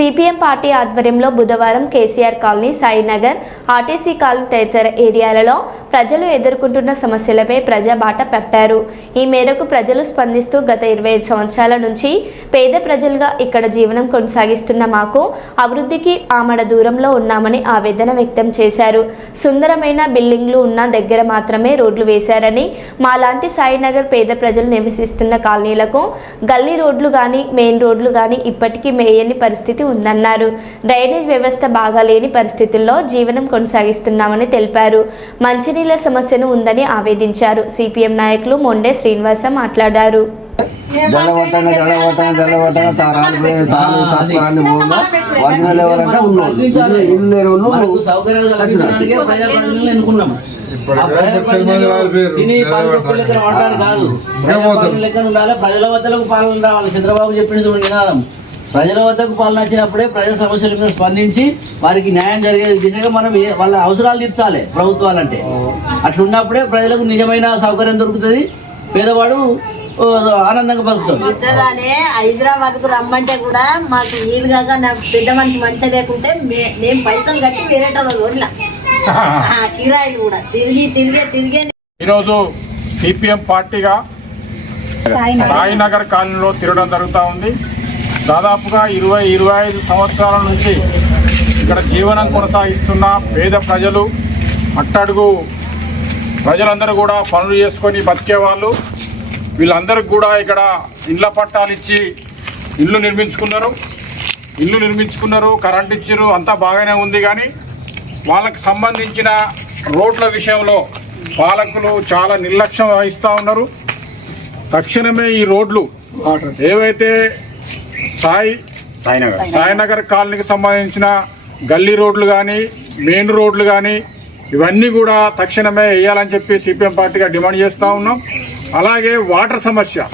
CPM party ఆధ్వర్యంలో బుధవారం KCR colony Sainagar RTC colony తదితర ఏరియాలలో ప్రజలు ఎదుర్కొంటున్న సమస్యలపై ప్రజాబాట పట్టారు. ఈ మేరకు ప్రజలు స్పందిస్తూ గత ఇరవై ఐదు సంవత్సరాల నుంచి పేద ప్రజలుగా ఇక్కడ జీవనం కొనసాగిస్తున్న మాకు అభివృద్ధికి ఆమడ దూరంలో ఉన్నామని ఆవేదన వ్యక్తం చేశారు. సుందరమైన బిల్డింగ్లు ఉన్న దగ్గర మాత్రమే రోడ్లు వేశారని మాలాంటి సాయినగర్ పేద ప్రజలు నివసిస్తున్న కాలనీలకు గల్లీ రోడ్లు కానీ మెయిన్ రోడ్లు కానీ ఇప్పటికీ మేయని పరిస్థితి ఉందన్నారు. డ్రైనేజ్ వ్యవస్థ బాగాలేని పరిస్థితుల్లో జీవనం కొనసాగిస్తున్నామని తెలిపారు. మంచినీళ్ళ సమస్యను ఉందని ఆవేదించారు. సిపిఎం నాయకులు మొండే శ్రీనివాస మాట్లాడారు. తారాలు తాను ఇల్లు- లేని ప్రజల వద్దకు పాలన రావాలి చంద్రబాబు చెప్పినది ఒక నినాదం ప్రజల వద్దకు పాలన వచ్చినప్పుడే ప్రజల సమస్యల మీద స్పందించి వారికి న్యాయం జరిగే దిశగా మనం వాళ్ళ అవసరాలు తీర్చాలి ప్రభుత్వాలంటే. అట్లా ఉన్నప్పుడే ప్రజలకు నిజమైన సౌకర్యం దొరుకుతుంది. పేదవాడు ఆనందంగా బతుకుతాడు. ఇద్దరానే హైదరాబాద్కు రమ్మంటే కూడా మాకు వీలు కాక నాకు పెద్ద మనిషి మంచిగా లేకుంటే మే- మేము పైసలు కట్టి వేరే రోజుల కిరాయిలు కూడా తిరిగి తిరిగే తిరిగే ఈరోజు సిపిఎం పార్టీగా సాయినగర్ కాలనీలో తిరగడం జరుగుతూ ఉంది. దాదాపుగా ఇరవై ఇరవై ఐదు సంవత్సరాల నుంచి ఇక్కడ జీవనం కొనసాగిస్తున్న పేద ప్రజలు అట్టడుగు ప్రజలందరూ కూడా పనులు చేసుకొని బతికేవాళ్ళు వీళ్ళందరికీ కూడా ఇక్కడ ఇళ్ళ పట్టాలు ఇచ్చి ఇల్లు నిర్మించుకున్నారు. ఇల్లు నిర్మించుకున్నారు కరెంట్ ఇచ్చారు అంతా బాగానే ఉంది కానీ వాళ్ళకి సంబంధించిన రోడ్ల విషయంలో పాలకులు చాలా నిర్లక్ష్యం వహిస్తూ ఉన్నారు. తక్షణమే ఈ రోడ్లు ఏవైతే సాయి సాయినగర్. సాయినగర్ కాలనీకి సంబంధించిన గల్లీ రోడ్లు కానీ మెయిన్ రోడ్లు కానీ ఇవన్నీ కూడా తక్షణమే వేయాలని చెప్పి సిపిఎం పార్టీగా డిమాండ్ చేస్తూ ఉన్నాం. అలాగే వాటర్ సమస్య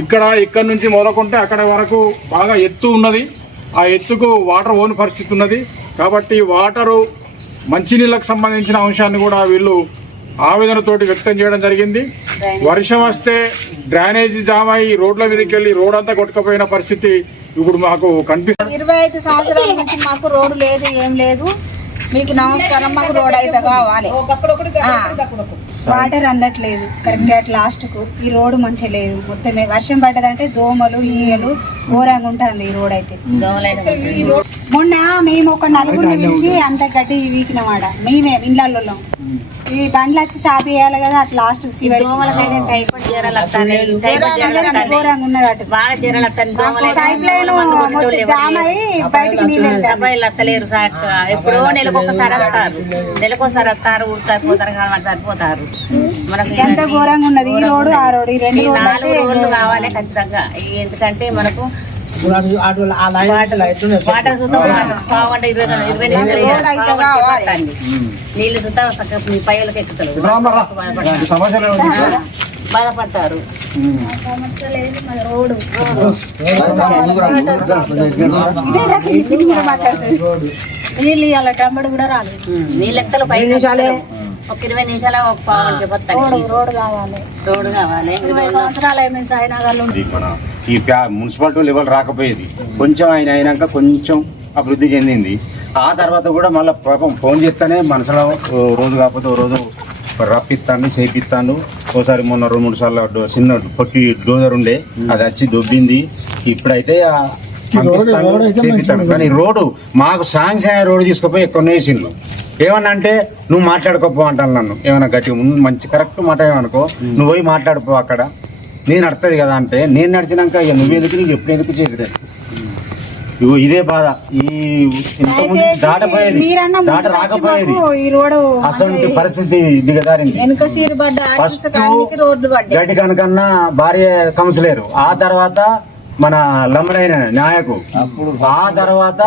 ఇక్కడ ఇక్కడ నుంచి మొదలుకుంటే అక్కడ వరకు బాగా ఎత్తు ఉన్నది. ఆ ఎత్తుకు వాటర్ ఓని పరిస్థితి ఉన్నది. కాబట్టి వాటరు మంచినీళ్ళకు సంబంధించిన అంశాన్ని కూడా వీళ్ళు ఆవేదనతోటి వ్యక్తం చేయడం జరిగింది. వర్షం వస్తే డ్రైనేజీ జామ్ అయి రోడ్ల మీదకి వెళ్ళి రోడ్ అంతా కొట్టుకుపోయిన పరిస్థితి ఇప్పుడు మాకు కనిపిస్తుంది ఇరవై ఐదు సంవత్సరాల నుంచి మాకు రోడ్డు లేదు ఏం లేదు. మీకు నమస్కారం మాకు రోడ్ అయితే కావాలి. వాటర్ అందట్లేదు కరెక్ట్ అట్ లాస్ట్కు ఈ రోడ్డు మంచిగా లేదు. మొత్తమే వర్షం పడ్డదంటే దోమలు ఈగలు ఘోరంగా ఉంటుంది ఈ రోడ్ అయితే. మొన్న మేము ఒక నలుగురు పిలిచి అంత గడ్డి వీకినమాట. మేమే ఇండ్లలో ఈ బండ్లు వచ్చి సాపేయాలి కదా అట్లా లాస్ట్ ఘోరంగా ఉన్నది అటు పైప్ లైన్ మొత్తం జామ్ అయ్యి బయటికి నీళ్ళు అత్తలేరు. సార్. ఎప్పుడో నెలకు ఒకసారి వస్తారు. నెలకోసారి వస్తారు ఊరుతారు పోతారు కాబట్టి సరిపోతారు. మనకు ఎంత ఘోరంగా ఉన్నది. ఈ రోడ్డు ఆ రోడ్డు ఈ రెండు రోడ్లు నాలుగు రోజులు కావాలి ఖచ్చితంగా. ఎందుకంటే మనకు నీళ్ళు సుతం మీ పైలకి ఎక్కుతారు? బాధపడతారు. రోడ్డు నీళ్ళు ఇవ్వాలి టమ్మడు కూడా రాలేదు నీ లెక్కలు పై ఒక ఇరవై నిమిషాలు ఒక పావుకి రోడ్డు కావాలి. రోడ్డు కావాలి. ఇరవై సంవత్సరాలు అయిపోయింది సాయినగర్లో ఈ మున్సిపాలిటీ లెవెల్ రాకపోయేది. కొంచెం ఆయన అయినాక కొంచెం అభివృద్ధి చెందింది. ఆ తర్వాత కూడా మళ్ళీ పాపం ఫోన్ చేస్తేనే మనసులో రోజు కాకపోతే ఓ రోజు రప్పిస్తాను చేపిస్తాను ఓసారి మొన్న రెండు మూడు సార్లు చిన్న పొట్టి డోజర్ ఉండే అది వచ్చి దొబ్బింది. ఇప్పుడైతే చేపిస్తాను. కానీ రోడ్డు మాకు శాంక్షన్ అయ్యే రోడ్డు తీసుకుపోయి ఎక్కువ వేసిండ్రు ఏమన్నా అంటే నువ్వు మాట్లాడుకోపో అంటాను నన్ను. ఏమన్నా గట్టిగా ముందు మంచి కరెక్ట్ మాట్లాడమనుకో నువ్వు పోయి మాట్లాడుకో అక్కడ. నేను నడుతుంది కదా అంటే నేను నడిచినాక ఇక నువ్వెందుకు నీకు ఎప్పుడు ఎందుకు చేయలేదు ఇగో ఇదే బాధ. ఈ ఇంతకుముందు దాటపోయేది దాట రాకపోయేది. అసలు పరిస్థితి దిగదారింది ఫస్ట్ గడ్డి కనుకన్నా భార్య కౌన్సిలర్. ఆ తర్వాత మన లమ్మరైన నాయకు. ఆ తర్వాత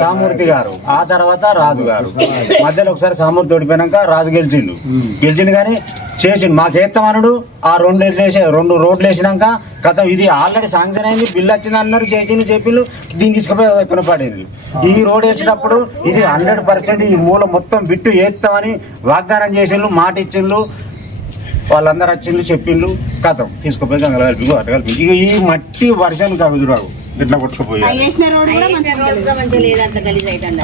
సామూర్తి గారు ఆ తర్వాత రాజు గారు. మధ్యలో ఒకసారి సామూర్తి ఓడిపోయినాక రాజు గెలిచిండు. గెలిచిండు కానీ చేసిండు. మాకేత్తమనుడు ఆ రెండు వేసి రెండు రోడ్లు వేసినాక కథ ఇది ఆల్రెడీ శాంక్షన్ అయింది. బిల్లు వచ్చింది అన్నారు చేసిండు చెప్పిండు దీన్ని తీసుకుపోయి పడింది ఈ రోడ్ వేసేటప్పుడు ఇది హండ్రెడ్ పర్సెంట్ ఈ మూల మొత్తం బిట్టు వేస్తామని వాగ్దానం చేసిండ్రు మాట ఇచ్చిండ్రు వాళ్ళందరూ వచ్చిండ్రు చెప్పిండ్రు కథం. తీసుకుపోయి గంగలు కలిపి అటు కలిపి. ఇక ఈ మట్టి వర్షానికి అవి రావు ఇట్లా అవుతుంది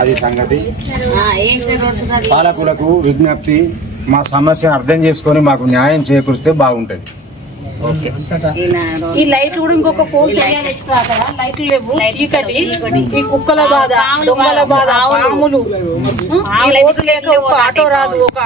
అది సంగతి. పాలకులకు విజ్ఞప్తి మా సమస్య అర్థం చేసుకొని మాకు న్యాయం చేకూరిస్తే బాగుంటుంది. ఈ లైట్ కూడా ఇంకొక ఫోన్ చేయాలి ఎక్స్ట్రా కదా? లైట్లు లేవు చీకటి ఈ కుక్కల బాధ దొంగల బాధ రోడ్డు లేక ఒక ఆటో రాదు ఒక